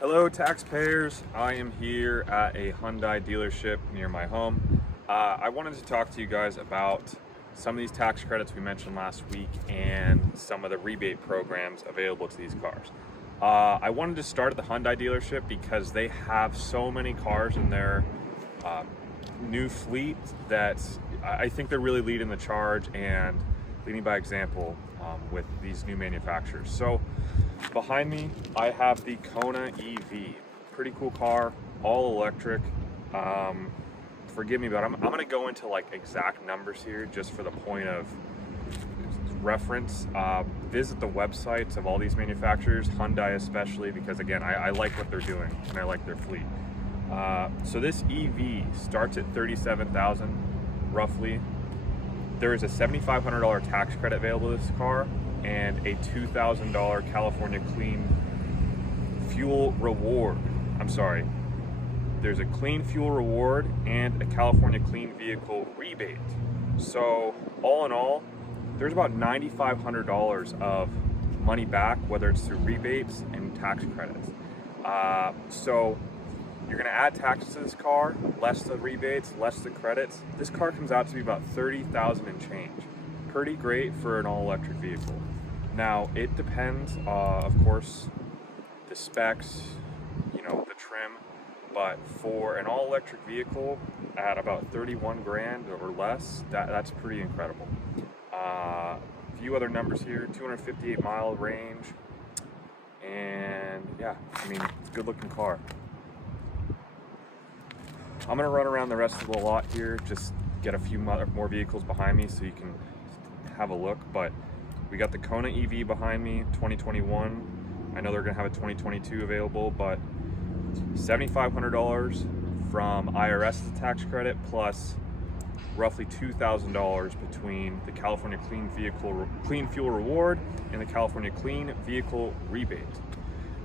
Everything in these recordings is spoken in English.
Hello taxpayers, I am here at a Hyundai dealership near my home. I wanted to talk to you guys about some of these tax credits we mentioned last week and some of the rebate programs available to these cars. I wanted to start at the Hyundai dealership because they have so many cars in their new fleet that I think they're really leading the charge and leading by example with these new manufacturers. So behind me, I have the Kona EV. Pretty cool car, all electric. Forgive me, but I'm gonna go into like exact numbers here just for the point of reference. Visit the websites of all these manufacturers, Hyundai especially, because again, I like what they're doing and I like their fleet. So this EV starts at $37,000 roughly. There is a $7,500 tax credit available to this car and a $2,000 California Clean Fuel Reward. I'm sorry. There's a Clean Fuel Reward and a California Clean Vehicle Rebate. So all in all, there's about $9,500 of money back, whether it's through rebates and tax credits. So you're gonna add taxes to this car, less the rebates, less the credits. This car comes out to be about $30,000 and change. Pretty great for an all-electric vehicle. Now, it depends, of course, the specs, the trim, but for an all-electric vehicle at about 31 grand or less, that's pretty incredible. A few other numbers here, 258 mile range, and yeah, it's a good looking car. I'm gonna run around the rest of the lot here, just get a few more vehicles behind me so you can have a look. But we got the Kona EV behind me, 2021. I know they're gonna have a 2022 available, but $7,500 from IRS tax credit plus roughly $2,000 between the California Clean Fuel Reward and the California Clean Vehicle Rebate.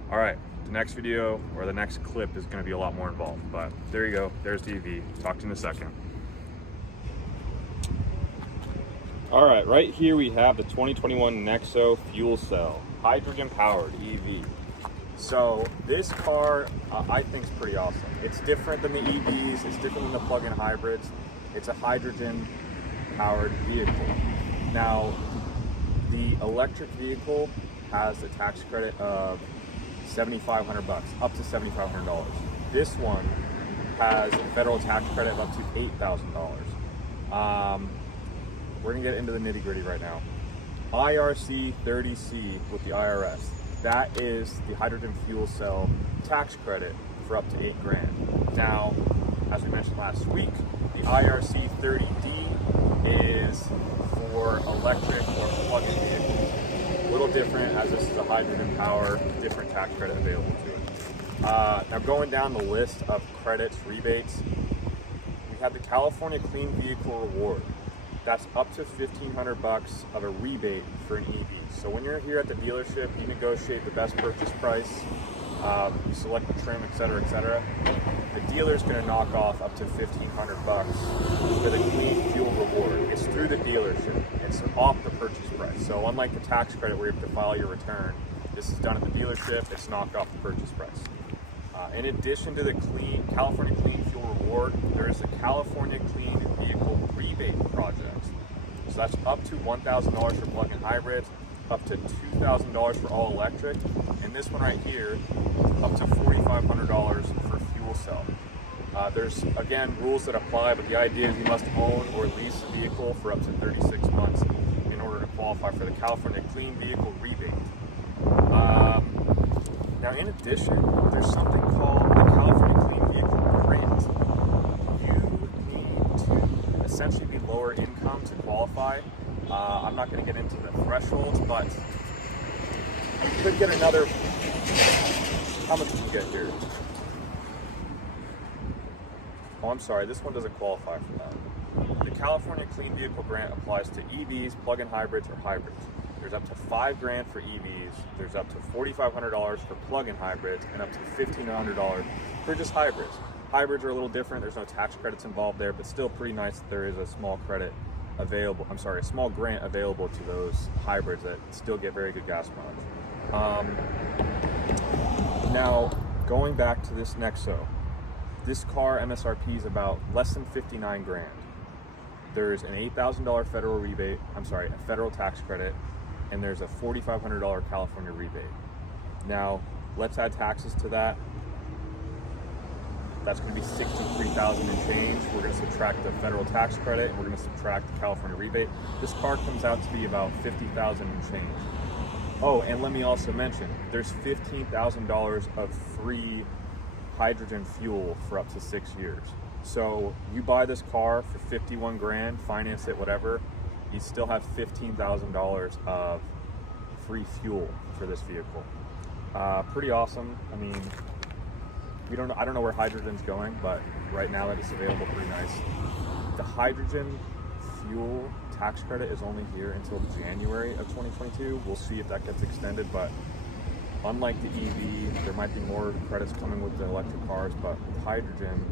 All right. The next video or the next clip is going to be a lot more involved, but there you go. There's the EV. Talk to you in a second. All right here we have the 2021 Nexo fuel cell, hydrogen powered EV. So this car I think is pretty awesome. It's different than the EVs. It's different than the plug-in hybrids. It's a hydrogen powered vehicle. Now, the electric vehicle has a tax credit of $7,500, up to $7,500. This one has a federal tax credit of up to $8,000. We're gonna get into the nitty gritty right now. IRC 30C with the IRS. That is the hydrogen fuel cell tax credit for up to 8 grand. Now, as we mentioned last week, the IRC 30D is for electric or plug-in vehicles. A little different, as this is a hydrogen power, different tax credit available to it. Now going down the list of credits, rebates, we have the California Clean Vehicle Reward. That's up to $1,500 of a rebate for an EV. So when you're here at the dealership, you negotiate the best purchase price, you select the trim, etc., etc. The dealer's going to knock off up to $1,500 for the Clean Fuel Reward. It's through the dealership. It's off the purchase price. So unlike the tax credit where you have to file your return, this is done at the dealership. It's knocked off the purchase price. In addition to the California Clean Fuel Reward, there is a California Clean Vehicle Rebate project. So that's up to $1,000 for plug-in hybrids, up to $2,000 for all electric, and this one right here, up to $4,500 for fuel cell. There's, again, rules that apply, but the idea is you must own or lease a vehicle for up to 36 months in order to qualify for the California Clean Vehicle Rebate. Now, in addition, there's something called the California Clean Vehicle Grant. You need to essentially be lower income to qualify. I'm not going to get into the thresholds, but you could get another. How much did you get here? Oh, I'm sorry, this one doesn't qualify for that. The California Clean Vehicle Grant applies to EVs, plug-in hybrids, or hybrids. There's up to $5 grand for EVs, there's up to $4,500 for plug-in hybrids, and up to $1,500 for just hybrids. Hybrids are a little different, there's no tax credits involved there, but still pretty nice that there is a small credit available, a small grant available to those hybrids that still get very good gas mileage. Now, going back to this Nexo, this car MSRP is about less than 59 grand. There's an $8,000 federal rebate, a federal tax credit, and there's a $4,500 California rebate. Now, let's add taxes to that. That's going to be $63,000 and change. We're going to subtract the federal tax credit, and we're going to subtract the California rebate. This car comes out to be about $50,000 and change. Oh, and let me also mention, there's $15,000 of free hydrogen fuel for up to 6 years. So you buy this car for 51 grand, finance it, whatever, you still have $15,000 of free fuel for this vehicle. Pretty awesome. I mean, I don't know where hydrogen's going, but right now that it's available, pretty nice. The hydrogen fuel tax credit is only here until January of 2022. We'll see if that gets extended, but unlike the EV, there might be more credits coming with the electric cars, but with hydrogen,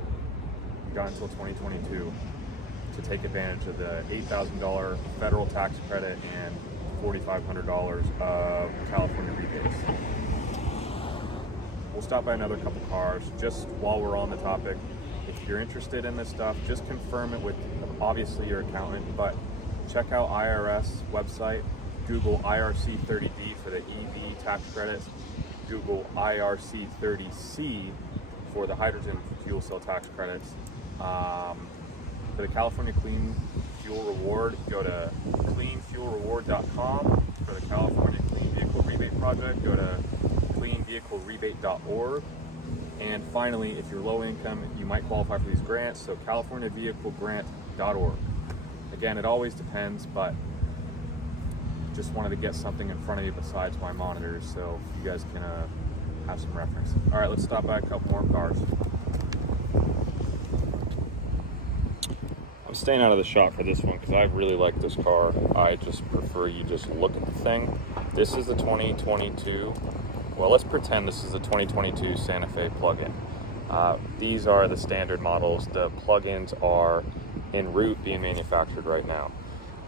you got until 2022 to take advantage of the $8,000 federal tax credit and $4,500 of California rebates. We'll stop by another couple cars just while we're on the topic. If you're interested in this stuff, just confirm it with obviously your accountant, but check out IRS website, Google IRC30D for the EV tax credits, Google IRC30C for the hydrogen fuel cell tax credits. For the California Clean Fuel Reward, go to cleanfuelreward.com. For the California Clean Vehicle Rebate Project, go to cleanvehiclerebate.org. And finally, if you're low income, you might qualify for these grants, so californiavehiclegrant.org. Again, it always depends, but just wanted to get something in front of you besides my monitors so you guys can have some reference. All right, let's stop by a couple more cars. I'm staying out of the shot for this one because I really like this car. I just prefer you just look at the thing. This is the 2022, well, let's pretend this is the 2022 Santa Fe plug-in. These are the standard models. The plug-ins are en route being manufactured right now.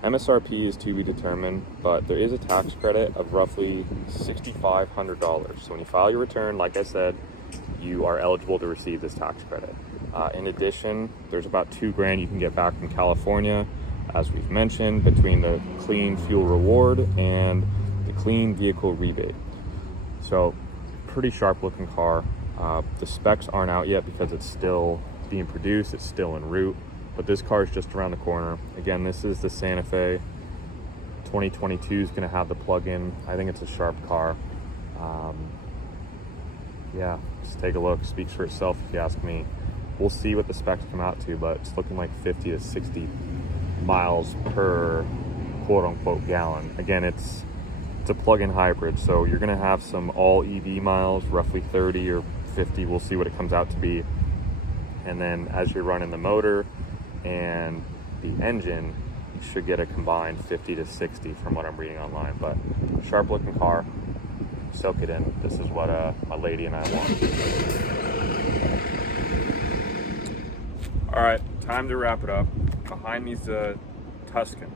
MSRP is to be determined, but there is a tax credit of roughly $6,500. So when you file your return, like I said, you are eligible to receive this tax credit. In addition, there's about $2 grand you can get back from California, as we've mentioned, between the Clean Fuel Reward and the Clean Vehicle Rebate. So, pretty sharp looking car. The specs aren't out yet because it's still being produced, it's still en route, but this car is just around the corner. Again, this is the Santa Fe. 2022 is gonna have the plug-in. I think it's a sharp car. Yeah, just take a look, speaks for itself if you ask me. We'll see what the specs come out to, but it's looking like 50 to 60 miles per quote-unquote gallon. Again, it's a plug-in hybrid, so you're gonna have some all EV miles, roughly 30 or 50. We'll see what it comes out to be. And then as you're running the motor and the engine, you should get a combined 50 to 60 from what I'm reading online. But sharp-looking car, soak it in. This is what my lady and I want. All right, time to wrap it up. Behind me's the Tuscan,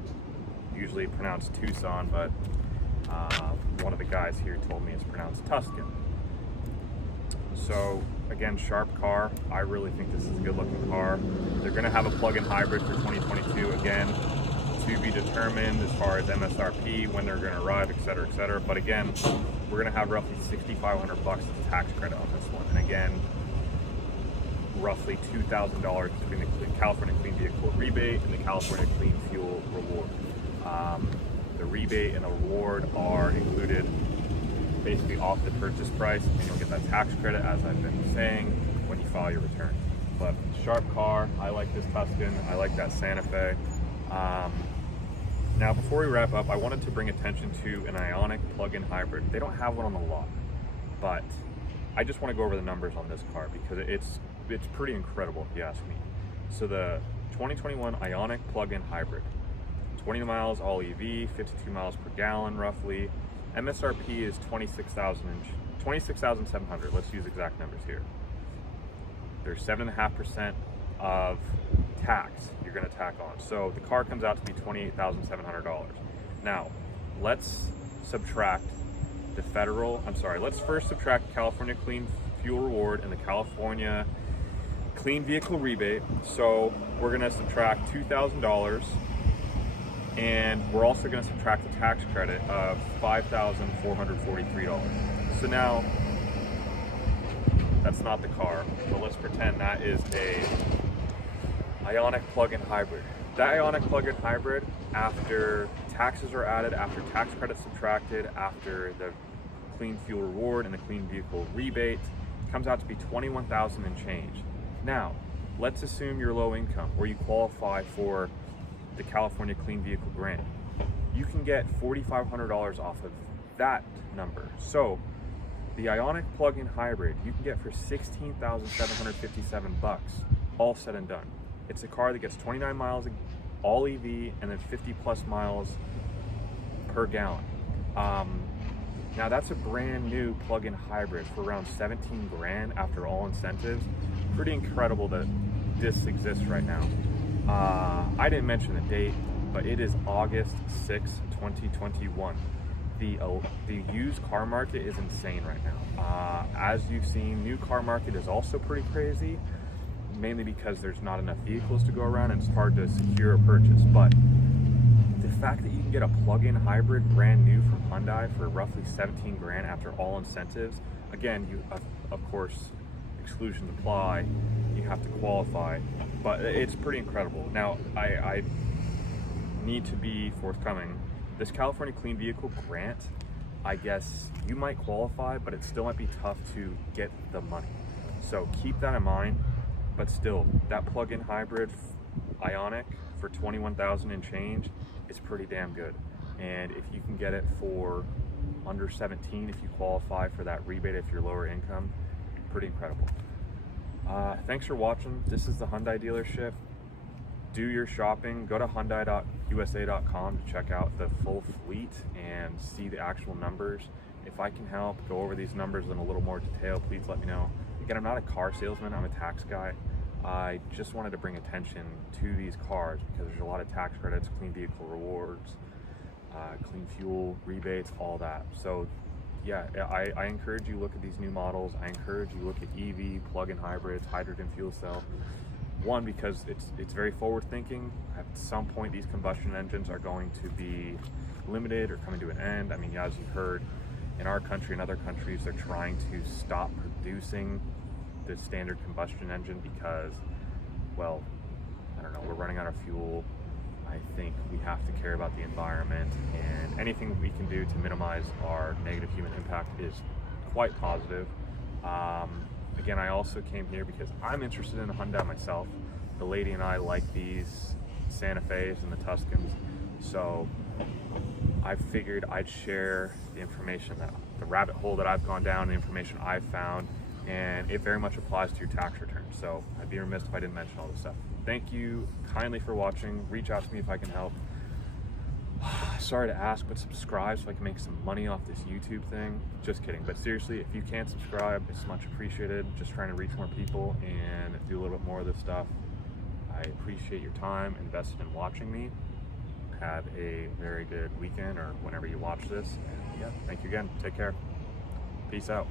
usually pronounced Tucson, but one of the guys here told me it's pronounced Tuscan. So again, sharp car. I really think this is a good looking car. They're gonna have a plug-in hybrid for 2022, again, to be determined as far as MSRP, when they're gonna arrive, et cetera, et cetera. But again, we're gonna have roughly $6,500 of tax credit on this one. And again, roughly $2,000 between the California Clean Vehicle Rebate and the California Clean Fuel Reward. The rebate and the reward are included basically off the purchase price, and you'll get that tax credit, as I've been saying, when you file your return. But sharp car, I like this Tuscan, I like that Santa Fe. Now, before we wrap up, I wanted to bring attention to an Ioniq plug-in hybrid. They don't have one on the lot, but I just want to go over the numbers on this car because it's pretty incredible if you ask me. So the 2021 Ioniq plug-in hybrid, 20 miles all EV, 52 miles per gallon roughly. MSRP is $26,700. Let's use exact numbers here. There's 7.5% of tax you're going to tack on. So the car comes out to be $28,700. Now, let's subtract let's first subtract California Clean fuel reward and the California clean vehicle rebate. So we're gonna subtract $2,000, and we're also gonna subtract the tax credit of $5,443. So now, that's not the car, but let's pretend that is a Ioniq plug-in hybrid. That Ioniq plug-in hybrid, after taxes are added, after tax credits subtracted, after the clean fuel reward and the clean vehicle rebate, comes out to be $21,000 and change. Now, let's assume you're low income or you qualify for the California Clean Vehicle Grant. You can get $4,500 off of that number. So the Ioniq plug-in hybrid you can get for $16,757, all said and done. It's a car that gets 29 miles, all EV, and then 50 plus miles per gallon. Now that's a brand new plug-in hybrid for around 17 grand after all incentives. Pretty incredible that this exists right now. I didn't mention the date, but it is August 6, 2021. The used car market is insane right now. As you've seen, new car market is also pretty crazy, mainly because there's not enough vehicles to go around and it's hard to secure a purchase. But the fact that you can get a plug-in hybrid brand new from Hyundai for roughly 17 grand after all incentives, again, you of course, exclusions apply, you have to qualify, but it's pretty incredible. Now, I need to be forthcoming. This California Clean Vehicle Grant, I guess you might qualify, but it still might be tough to get the money. So keep that in mind, but still, that plug-in hybrid Ioniq for 21,000 and change is pretty damn good. And if you can get it for under 17, if you qualify for that rebate if you're lower income, pretty incredible. Thanks for watching. This is the Hyundai dealership. Do your shopping. Go to Hyundai.usa.com to check out the full fleet and see the actual numbers. If I can help go over these numbers in a little more detail, please let me know. Again, I'm not a car salesman, I'm a tax guy. I just wanted to bring attention to these cars because there's a lot of tax credits, clean vehicle rewards, clean fuel rebates, all that. So yeah, I encourage you look at these new models. I encourage you look at EV, plug-in hybrids, hydrogen fuel cell. One, because it's very forward thinking. At some point, these combustion engines are going to be limited or coming to an end. I mean, as you've heard, in our country and other countries, they're trying to stop producing the standard combustion engine because, well, I don't know, we're running out of fuel. I think we have to care about the environment, and anything we can do to minimize our negative human impact is quite positive. Again, I also came here because I'm interested in a Hyundai myself. The lady and I like these Santa Fe's and the Tuscans, so I figured I'd share the information, that the rabbit hole that I've gone down, the information I've found, and it very much applies to your tax return. So I'd be remiss if I didn't mention all this stuff. Thank you kindly for watching. Reach out to me if I can help. Sorry to ask, but subscribe so I can make some money off this YouTube thing. Just kidding, but seriously, if you can subscribe, it's much appreciated. Just trying to reach more people and do a little bit more of this stuff. I appreciate your time invested in watching me. Have a very good weekend or whenever you watch this. And yeah, thank you again. Take care. Peace out.